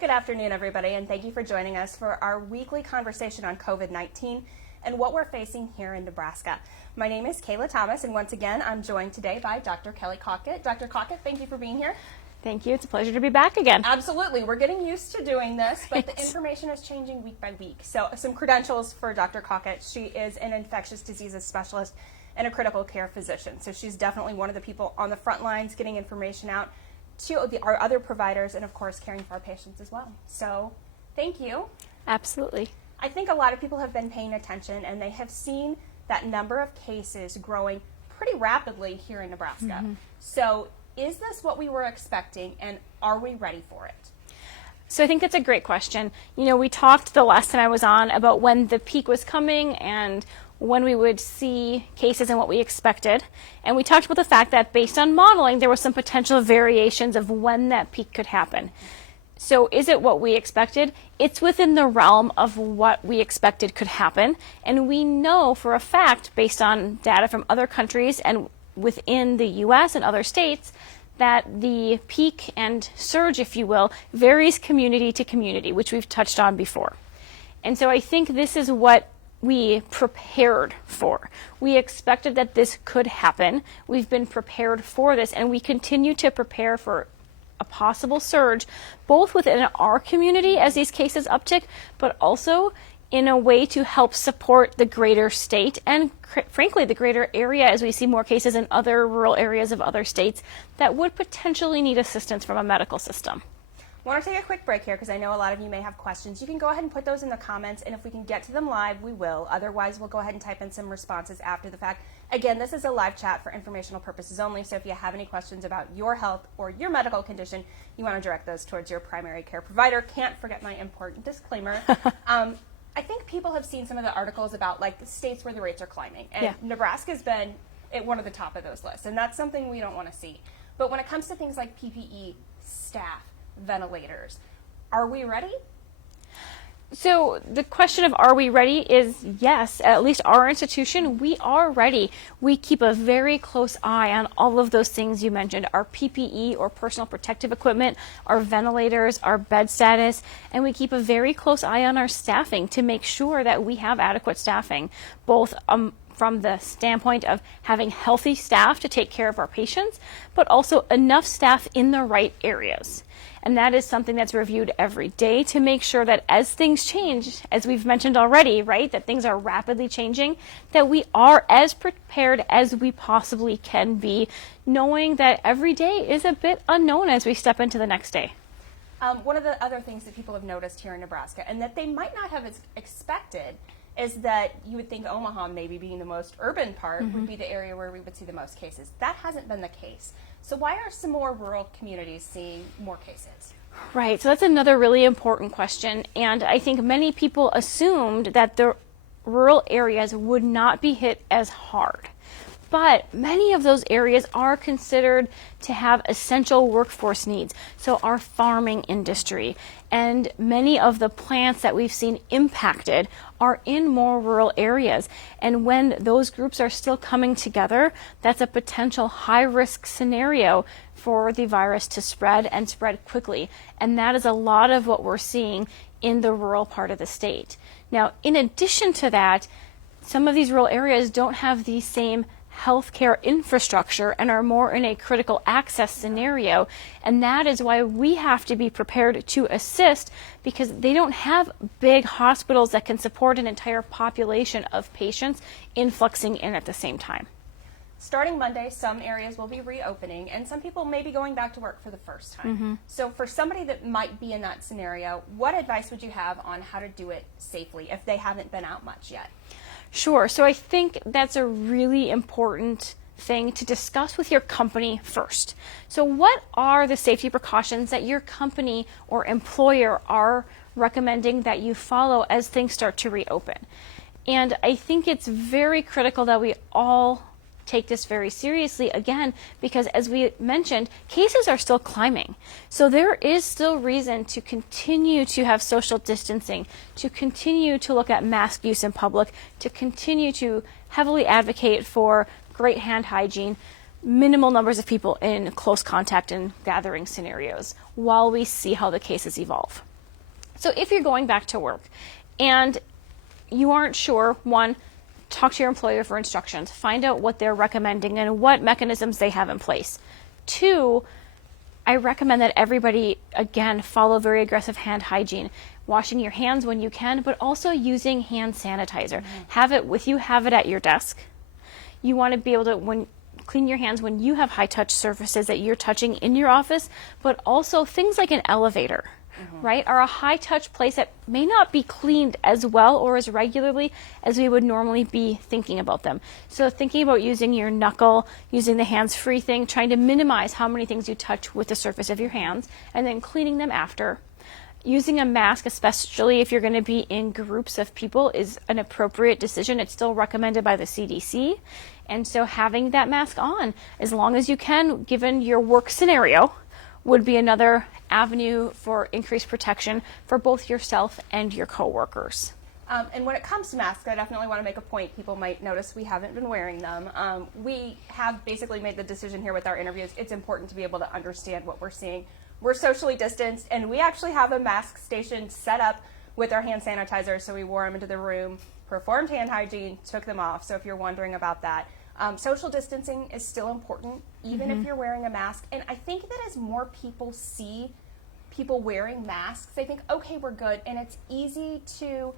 Good afternoon, everybody, and thank you for joining us for our weekly conversation on COVID-19 and what we're facing here in Nebraska. My name is Kayla Thomas, and once again, I'm joined today by Dr. Kelly Cawcutt. Dr. Cawcutt, thank you for being here. Thank you. It's a pleasure to be back again. Absolutely. We're getting used to doing this, but the information is changing week by week. So some credentials for Dr. Cawcutt. She is an infectious diseases specialist and a critical care physician. So she's definitely one of the people on the front lines getting information out to our other providers and, of course, caring for our patients as well. So thank you. Absolutely. I think a lot of people have been paying attention, and they have seen that number of cases growing pretty rapidly here in Nebraska. So is this what we were expecting, and are we ready for it? So I think that's a great question. You know, we talked the last time I was on about when the peak was coming and when we would see cases and what we expected. And we talked about the fact that based on modeling, there was some potential variations of when that peak could happen. So is it what we expected? It's within the realm of what we expected could happen. And we know for a fact, based on data from other countries and within the U.S. and other states, that the peak and surge, if you will, varies community to community, which we've touched on before. And so I think this is what we prepared for. We expected that this could happen. We've been prepared for this, and we continue to prepare for a possible surge, both within our community as these cases uptick, but also in a way to help support the greater state and, frankly, the greater area as we see more cases in other rural areas of other states that would potentially need assistance from a medical system. I want to take a quick break here because I know a lot of you may have questions. You can go ahead and put those in the comments, and if we can get to them live, we will. Otherwise, we'll go ahead and type in some responses after the fact. Again, this is a live chat for informational purposes only, so if you have any questions about your health or your medical condition, you want to direct those towards your primary care provider. Can't forget my important disclaimer. I think people have seen some of the articles about like the states where the rates are climbing, and Nebraska's been at one of the top of those lists, and that's something we don't want to see. But when it comes to things like PPE, staff, ventilators, are we ready? So the question of are we ready is yes. At least our institution, we are ready. We keep a very close eye on all of those things you mentioned, our PPE or personal protective equipment, our ventilators, our bed status, and we keep a very close eye on our staffing to make sure that we have adequate staffing, both from the standpoint of having healthy staff to take care of our patients, but also enough staff in the right areas. And that is something that's reviewed every day to make sure that as things change, as we've mentioned already, right, that things are rapidly changing, that we are as prepared as we possibly can be, knowing that every day is a bit unknown as we step into the next day. One of the other things that people have noticed here in Nebraska, and that they might not have expected, is that you would think Omaha, maybe being the most urban part, would be the area where we would see the most cases. That hasn't been the case. So why are some more rural communities seeing more cases? Right, so that's another really important question. And I think many people assumed that the rural areas would not be hit as hard. But many of those areas are considered to have essential workforce needs. So our farming industry and many of the plants that we've seen impacted are in more rural areas. And when those groups are still coming together, that's a potential high-risk scenario for the virus to spread and spread quickly. And that is a lot of what we're seeing in the rural part of the state. Now, in addition to that, some of these rural areas don't have the same healthcare infrastructure and are more in a critical access scenario, and that is why we have to be prepared to assist, because they don't have big hospitals that can support an entire population of patients influxing in at the same time. Starting Monday, some areas will be reopening, and some people may be going back to work for the first time. So for somebody that might be in that scenario, what advice would you have on how to do it safely if they haven't been out much yet? Sure. So I think that's a really important thing to discuss with your company first. So what are the safety precautions that your company or employer are recommending that you follow as things start to reopen? And I think it's very critical that we all take this very seriously, again, because as we mentioned, cases are still climbing. So there is still reason to continue to have social distancing, to continue to look at mask use in public, to continue to heavily advocate for great hand hygiene, minimal numbers of people in close contact and gathering scenarios while we see how the cases evolve. So if you're going back to work and you aren't sure, one, talk to your employer for instructions. Find out what they're recommending and what mechanisms they have in place. Two, I recommend that everybody, again, follow very aggressive hand hygiene. Washing your hands when you can, but also using hand sanitizer. Have it with you, have it at your desk. You want to be able to clean your hands when you have high-touch surfaces that you're touching in your office, but also things like an elevator, right, are a high-touch place that may not be cleaned as well or as regularly as we would normally be thinking about them. So thinking about using your knuckle, using the hands-free thing, trying to minimize how many things you touch with the surface of your hands, and then cleaning them after. Using a mask, especially if you're going to be in groups of people, is an appropriate decision. It's still recommended by the CDC. And so having that mask on as long as you can, given your work scenario, would be another avenue for increased protection for both yourself and your coworkers. And when it comes to masks, I definitely want to make a point. People might notice we haven't been wearing them. We have basically made the decision here with our interviews. It's important to be able to understand what we're seeing. We're socially distanced, and we actually have a mask station set up with our hand sanitizer. So we wore them into the room, performed hand hygiene, took them off. So if you're wondering about that, social distancing is still important, even if you're wearing a mask. And I think that as more people see people wearing masks, they think, okay, we're good. And it's easy to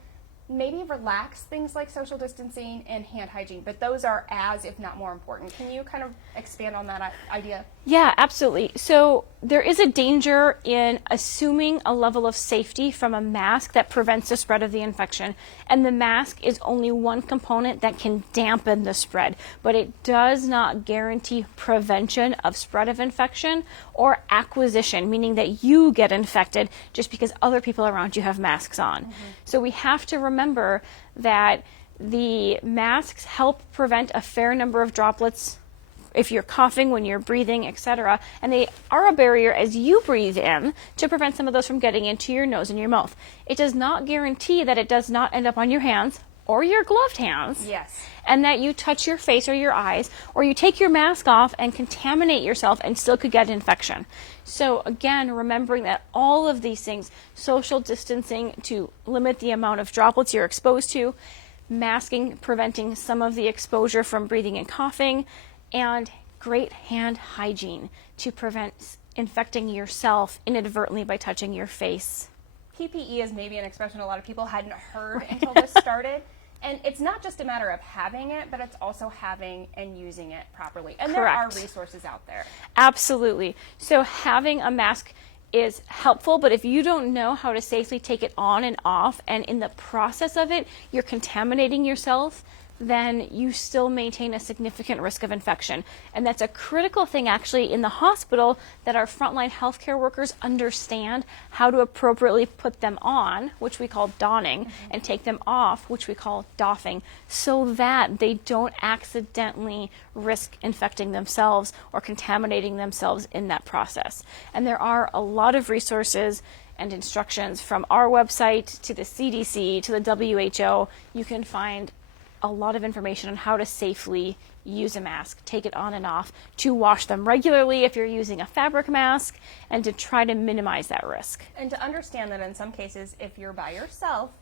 maybe relax things like social distancing and hand hygiene, but those are as, if not more important. Can you kind of expand on that idea? Yeah, absolutely. So there is a danger in assuming a level of safety from a mask that prevents the spread of the infection. And the mask is only one component that can dampen the spread, but it does not guarantee prevention of spread of infection or acquisition, meaning that you get infected just because other people around you have masks on. So we have to remember that the masks help prevent a fair number of droplets if you're coughing, when you're breathing, etc. And they are a barrier as you breathe in to prevent some of those from getting into your nose and your mouth. It does not guarantee that it does not end up on your hands or your gloved hands. Yes. And that you touch your face or your eyes, or you take your mask off and contaminate yourself and still could get infection. So again, remembering that all of these things, social distancing to limit the amount of droplets you're exposed to, masking, preventing some of the exposure from breathing and coughing, and great hand hygiene to prevent infecting yourself inadvertently by touching your face. PPE is maybe an expression a lot of people hadn't heard until this started. And it's not just a matter of having it, but it's also having and using it properly. And there are resources out there. Absolutely. So having a mask is helpful, but if you don't know how to safely take it on and off, and in the process of it, you're contaminating yourself, then you still maintain a significant risk of infection. And that's a critical thing actually in the hospital, that our frontline healthcare workers understand how to appropriately put them on, which we call donning, and take them off, which we call doffing, so that they don't accidentally risk infecting themselves or contaminating themselves in that process. And there are a lot of resources and instructions from our website to the CDC to the WHO. You can find a lot of information on how to safely use a mask, take it on and off, to wash them regularly if you're using a fabric mask, and to try to minimize that risk. And to understand that in some cases, if you're by yourself,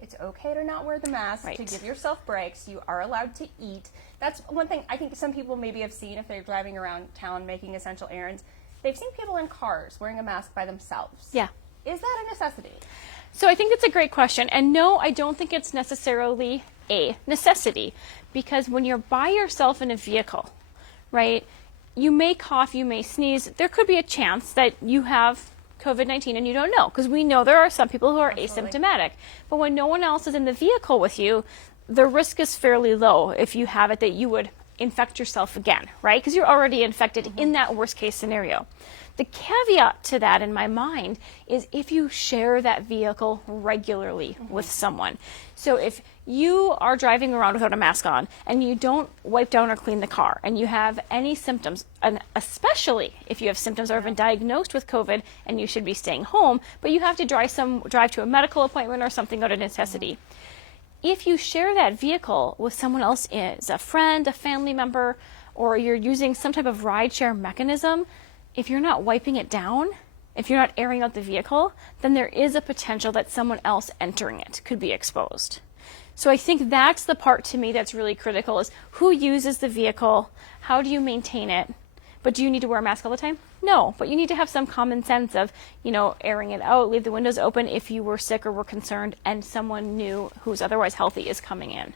it's okay to not wear the mask, to give yourself breaks. You are allowed to eat. That's one thing I think some people maybe have seen if they're driving around town making essential errands. They've seen people in cars wearing a mask by themselves. Yeah. Is that a necessity? So I think that's a great question. And no, I don't think it's necessarily a necessity, because when you're by yourself in a vehicle, right, you may cough, you may sneeze. There could be a chance that you have COVID-19 and you don't know, because we know there are some people who are asymptomatic. But when no one else is in the vehicle with you, the risk is fairly low if you have it that you would infect yourself again, right? Because you're already infected in that worst case scenario. The caveat to that in my mind is if you share that vehicle regularly with someone. So if you are driving around without a mask on and you don't wipe down or clean the car and you have any symptoms, and especially if you have symptoms or have been diagnosed with COVID and you should be staying home, but you have to drive to a medical appointment or something out of necessity. If you share that vehicle with someone else, as a friend, a family member, or you're using some type of rideshare mechanism, if you're not wiping it down, if you're not airing out the vehicle, then there is a potential that someone else entering it could be exposed. So I think that's the part to me that's really critical, is who uses the vehicle, how do you maintain it, but do you need to wear a mask all the time? No, but you need to have some common sense of, airing it out, leave the windows open if you were sick or were concerned and someone new who's otherwise healthy is coming in.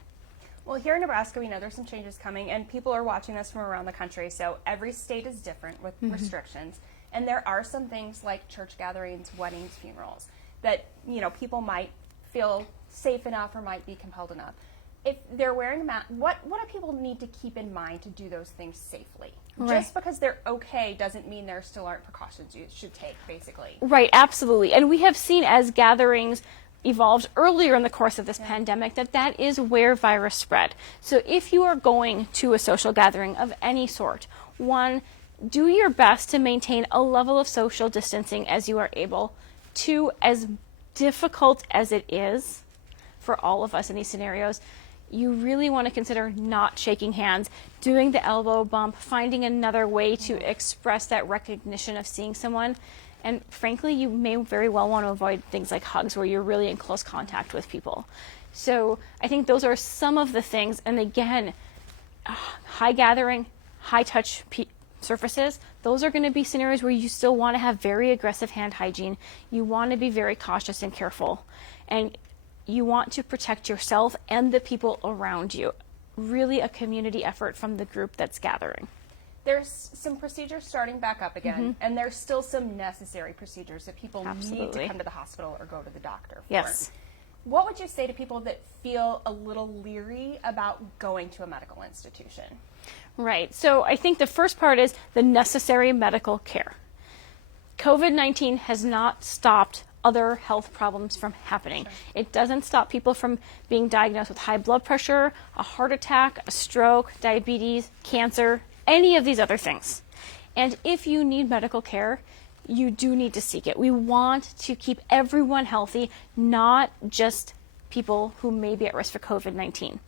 Well, here in Nebraska, we know there's some changes coming, and people are watching us from around the country, so every state is different with restrictions. And there are some things like church gatherings, weddings, funerals, that, people might feel safe enough or might be compelled enough. If they're wearing a mask, what do people need to keep in mind to do those things safely? Right. Just because they're okay doesn't mean there still aren't precautions you should take, basically. Right, absolutely. And we have seen as gatherings evolved earlier in the course of this pandemic that is where virus spread. So if you are going to a social gathering of any sort, one, do your best to maintain a level of social distancing as you are able. Two, as difficult as it is for all of us in these scenarios, you really want to consider not shaking hands, doing the elbow bump, finding another way to express that recognition of seeing someone. And frankly, you may very well want to avoid things like hugs where you're really in close contact with people. So I think those are some of the things. And again, high gathering, high touch surfaces, those are going to be scenarios where you still want to have very aggressive hand hygiene. You want to be very cautious and careful. And you want to protect yourself and the people around you. Really a community effort from the group that's gathering. There's some procedures starting back up again, and there's still some necessary procedures that people need to come to the hospital or go to the doctor for. Yes. What would you say to people that feel a little leery about going to a medical institution? Right. So I think the first part is the necessary medical care. COVID-19 has not stopped other health problems from happening. Sure. It doesn't stop people from being diagnosed with high blood pressure, a heart attack, a stroke, diabetes, cancer, any of these other things. And if you need medical care, you do need to seek it. We want to keep everyone healthy, not just people who may be at risk for COVID-19.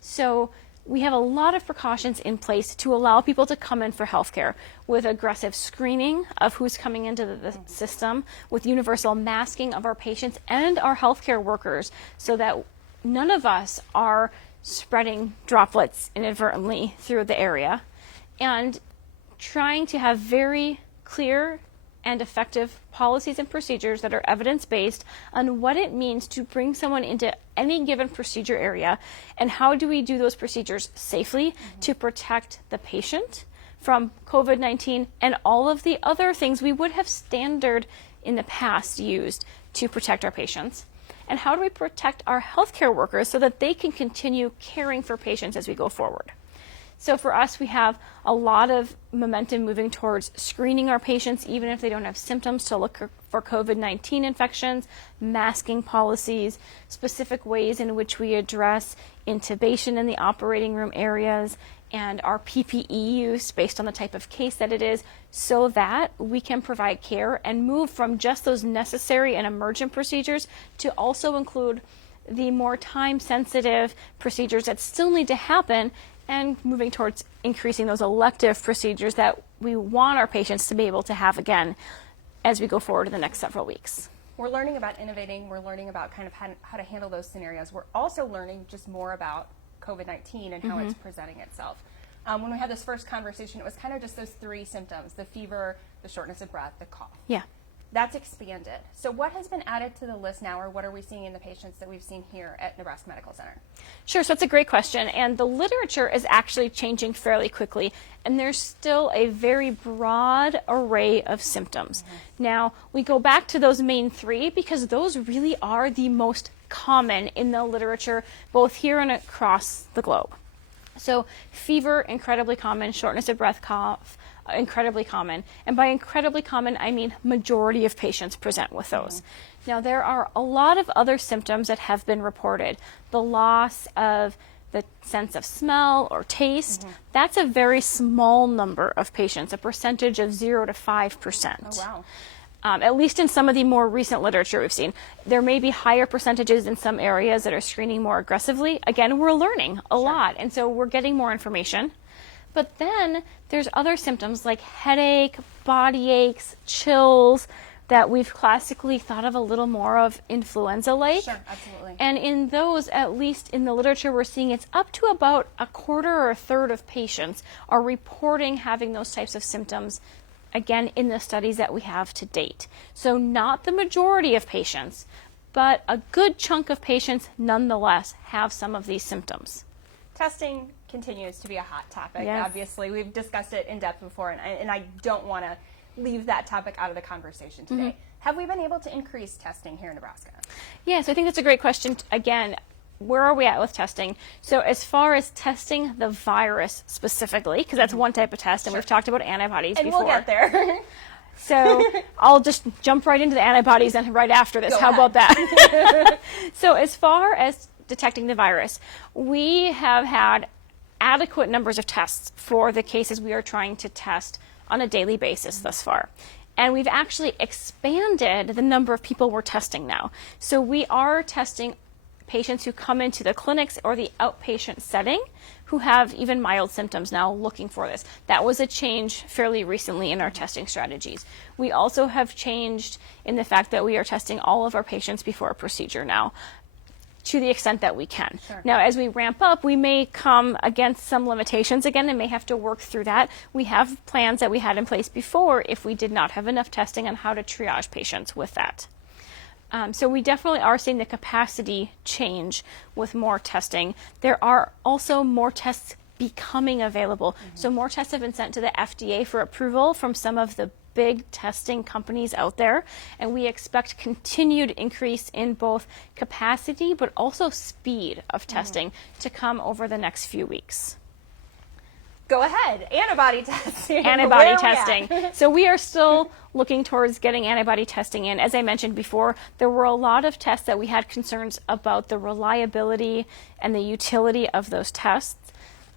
So we have a lot of precautions in place to allow people to come in for healthcare, with aggressive screening of who's coming into the system, with universal masking of our patients and our healthcare workers, so that none of us are spreading droplets inadvertently through the area, and trying to have very clear and effective policies and procedures that are evidence-based on what it means to bring someone into any given procedure area, and how do we do those procedures safely to protect the patient from COVID-19 and all of the other things we would have standard in the past used to protect our patients. And how do we protect our healthcare workers so that they can continue caring for patients as we go forward? So for us, we have a lot of momentum moving towards screening our patients, even if they don't have symptoms, to look for COVID-19 infections, masking policies, specific ways in which we address intubation in the operating room areas, and our PPE use based on the type of case that it is, so that we can provide care and move from just those necessary and emergent procedures to also include the more time-sensitive procedures that still need to happen, and moving towards increasing those elective procedures that we want our patients to be able to have again as we go forward in the next several weeks. We're learning about innovating. We're learning about kind of how to handle those scenarios. We're also learning just more about COVID-19 and how it's presenting itself. When we had this first conversation, it was kind of just those three symptoms: the fever, the shortness of breath, the cough. Yeah. That's expanded. So what has been added to the list now, or what are we seeing in the patients that we've seen here at Nebraska Medical Center? Sure, so it's a great question, and the literature is actually changing fairly quickly, and there's still a very broad array of symptoms. Now, we go back to those main three because those really are the most common in the literature, both here and across the globe. So fever, incredibly common; shortness of breath, cough, incredibly common. And by incredibly common, I mean majority of patients present with those. Now, there are a lot of other symptoms that have been reported. The loss of the sense of smell or taste, that's a very small number of patients, a percentage of 0 to 5%. Oh, wow. At least in some of the more recent literature we've seen. There may be higher percentages in some areas that are screening more aggressively. Again, we're learning a lot, and so we're getting more information. But then there's other symptoms like headache, body aches, chills, that we've classically thought of a little more of influenza-like. Sure, absolutely. And in those, at least in the literature, we're seeing it's up to about a quarter or a third of patients are reporting having those types of symptoms, again, in the studies that we have to date. So not the majority of patients, but a good chunk of patients nonetheless have some of these symptoms. Testing continues to be a hot topic. Yes. Obviously, we've discussed it in depth before, and I don't want to leave that topic out of the conversation today. Mm-hmm. Have we been able to increase testing here in Nebraska? Yes, I think that's a great question. Again, where are we at with testing? So as far as testing the virus specifically, because that's one type of test, and we've talked about antibodies And before. we'll get there. So I'll just jump right into the antibodies and right after this. Go How ahead. about that? So as far as detecting the virus, we have had adequate numbers of tests for the cases we are trying to test on a daily basis thus far. And we've actually expanded the number of people we're testing now. So we are testing patients who come into the clinics or the outpatient setting who have even mild symptoms now looking for this. That was a change fairly recently in our testing strategies. We also have changed in the fact that we are testing all of our patients before a procedure now, to the extent that we can. Sure. Now, as we ramp up, we may come against some limitations again and may have to work through that. We have plans that we had in place before if we did not have enough testing on how to triage patients with that. So we definitely are seeing the capacity change with more testing. There are also more tests becoming available. Mm-hmm. So more tests have been sent to the FDA for approval from some of the big testing companies out there, and we expect continued increase in both capacity but also speed of testing to come over the next few weeks. Go ahead. Antibody testing. Antibody Where are we testing. at? So we are still looking towards getting antibody testing in. As I mentioned before, there were a lot of tests that we had concerns about the reliability and the utility of those tests.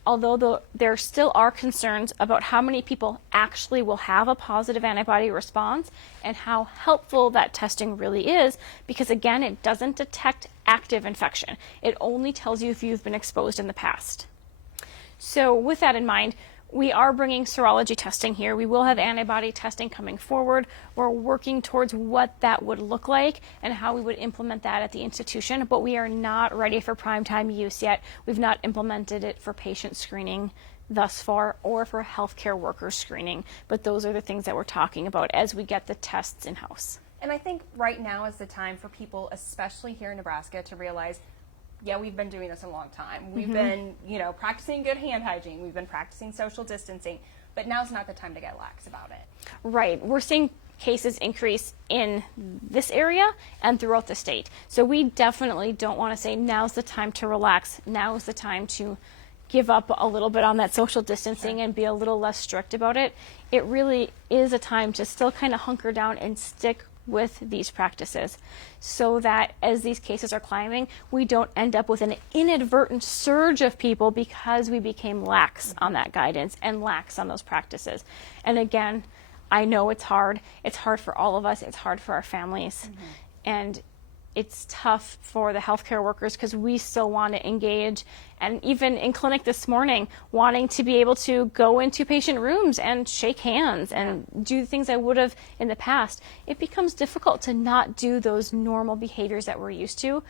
Although there still are concerns about how many people actually will have a positive antibody response and how helpful that testing really is, because again, it doesn't detect active infection. It only tells you if you've been exposed in the past. So with that in mind, we are bringing serology testing here. We will have antibody testing coming forward. We're working towards what that would look like and how we would implement that at the institution, but we are not ready for primetime use yet. We've not implemented it for patient screening thus far or for healthcare worker screening, but those are the things that we're talking about as we get the tests in-house. And I think right now is the time for people, especially here in Nebraska, to realize, yeah, we've been doing this a long time. We've been, practicing good hand hygiene. We've been practicing social distancing, but now's not the time to get lax about it. Right. We're seeing cases increase in this area and throughout the state. So we definitely don't want to say now's the time to relax. Now's the time to give up a little bit on that social distancing and be a little less strict about it. It really is a time to still kind of hunker down and stick with these practices so that as these cases are climbing, we don't end up with an inadvertent surge of people because we became lax on that guidance and lax on those practices. And again, I know it's hard. It's hard for all of us. It's hard for our families. And it's tough for the healthcare workers because we still want to engage. And even in clinic this morning, wanting to be able to go into patient rooms and shake hands and do things I would have in the past, it becomes difficult to not do those normal behaviors that we're used to.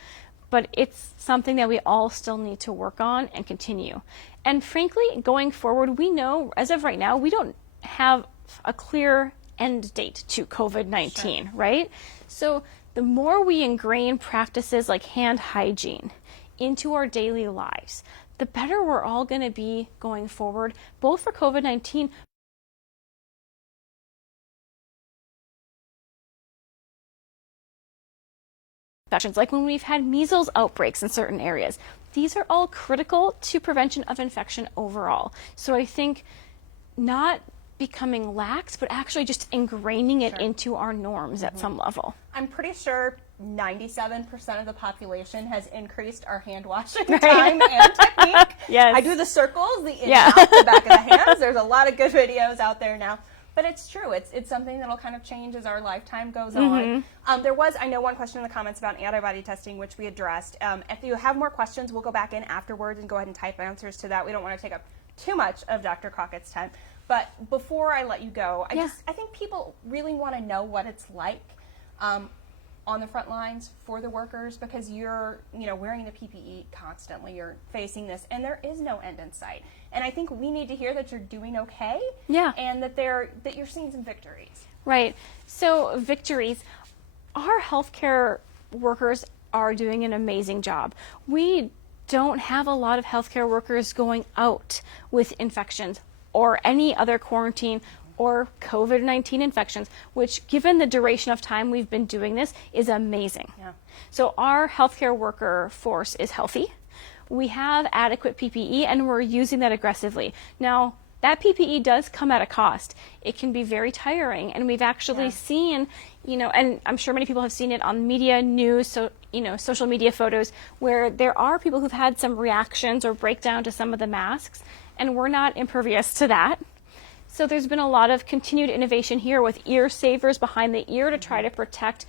But it's something that we all still need to work on and continue. And frankly, going forward, we know, as of right now, we don't have a clear end date to COVID-19, right? So the more we ingrain practices like hand hygiene into our daily lives, the better we're all going to be going forward, both for COVID-19, infections, like when we've had measles outbreaks in certain areas. These are all critical to prevention of infection overall. So I think not becoming lax, but actually just ingraining it into our norms at some level. I'm pretty sure 97% of the population has increased our hand washing time and technique. Yes. I do the circles, the in and out, the back of the hands. There's a lot of good videos out there now. But it's true. It's something that'll kind of change as our lifetime goes on. There was, I know, one question in the comments about antibody testing, which we addressed. If you have more questions, we'll go back in afterwards and go ahead and type answers to that. We don't want to take up too much of Dr. Cawcutt's time. But before I let you go, Yeah. I think people really want to know what it's like on the front lines for the workers, because you're, wearing the PPE constantly. You're facing this, and there is no end in sight. And I think we need to hear that you're doing okay. Yeah. And that you're seeing some victories. Right. So victories. Our healthcare workers are doing an amazing job. We don't have a lot of healthcare workers going out with infections or any other quarantine or COVID-19 infections, which, given the duration of time we've been doing this, is amazing. Yeah. So our healthcare worker force is healthy. We have adequate PPE, and we're using that aggressively. Now, that PPE does come at a cost. It can be very tiring, and we've actually seen, and I'm sure many people have seen it on media, news, so, social media photos, where there are people who've had some reactions or breakdown to some of the masks, and we're not impervious to that. So there's been a lot of continued innovation here with ear savers behind the ear to try to protect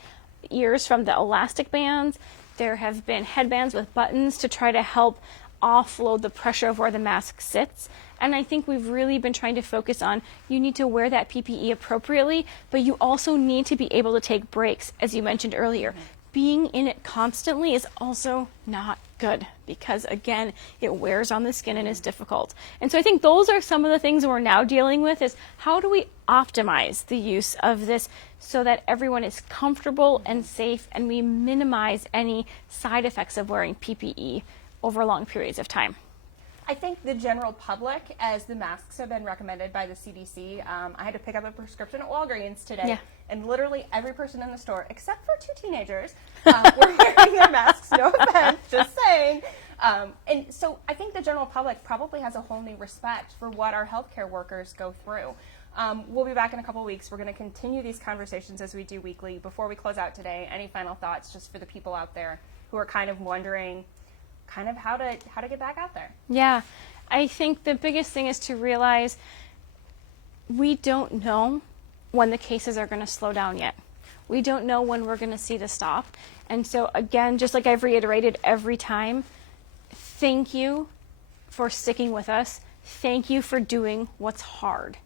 ears from the elastic bands. There have been headbands with buttons to try to help offload the pressure of where the mask sits. And I think we've really been trying to focus on, you need to wear that PPE appropriately, but you also need to be able to take breaks, as you mentioned earlier. Being in it constantly is also not good because, again, it wears on the skin and is difficult. And so I think those are some of the things we're now dealing with, is how do we optimize the use of this so that everyone is comfortable and safe, and we minimize any side effects of wearing PPE over long periods of time. I think the general public, as the masks have been recommended by the CDC, I had to pick up a prescription at Walgreens today, and literally every person in the store, except for 2 teenagers, were wearing their masks. No offense, just saying. And so I think the general public probably has a whole new respect for what our healthcare workers go through. We'll be back in a couple weeks. We're going to continue these conversations as we do weekly. Before we close out today, any final thoughts just for the people out there who are kind of wondering kind of how to get back out there? Yeah, I think the biggest thing is to realize we don't know when the cases are going to slow down yet. We don't know when we're going to see the stop. And so again, just like I've reiterated every time, thank you for sticking with us. Thank you for doing what's hard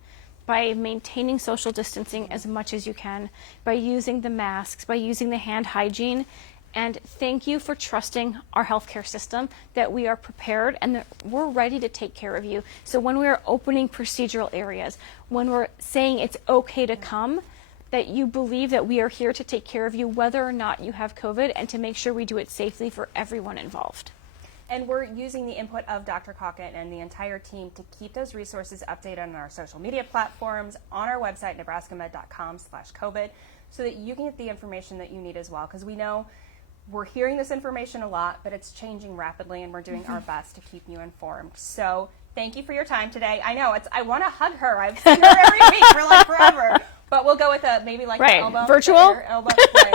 by maintaining social distancing as much as you can, by using the masks, by using the hand hygiene. And thank you for trusting our healthcare system, that we are prepared and that we're ready to take care of you. So when we are opening procedural areas, when we're saying it's okay to come, that you believe that we are here to take care of you whether or not you have COVID, and to make sure we do it safely for everyone involved. And we're using the input of Dr. Cawcutt and the entire team to keep those resources updated on our social media platforms, on our website, nebraskamed.com/COVID, so that you can get the information that you need as well. Because we know we're hearing this information a lot, but it's changing rapidly, and we're doing our best to keep you informed. So thank you for your time today. I know I want to hug her. I've seen her every week for like forever, but we'll go with maybe like an elbow. Virtual? Elbow. Right.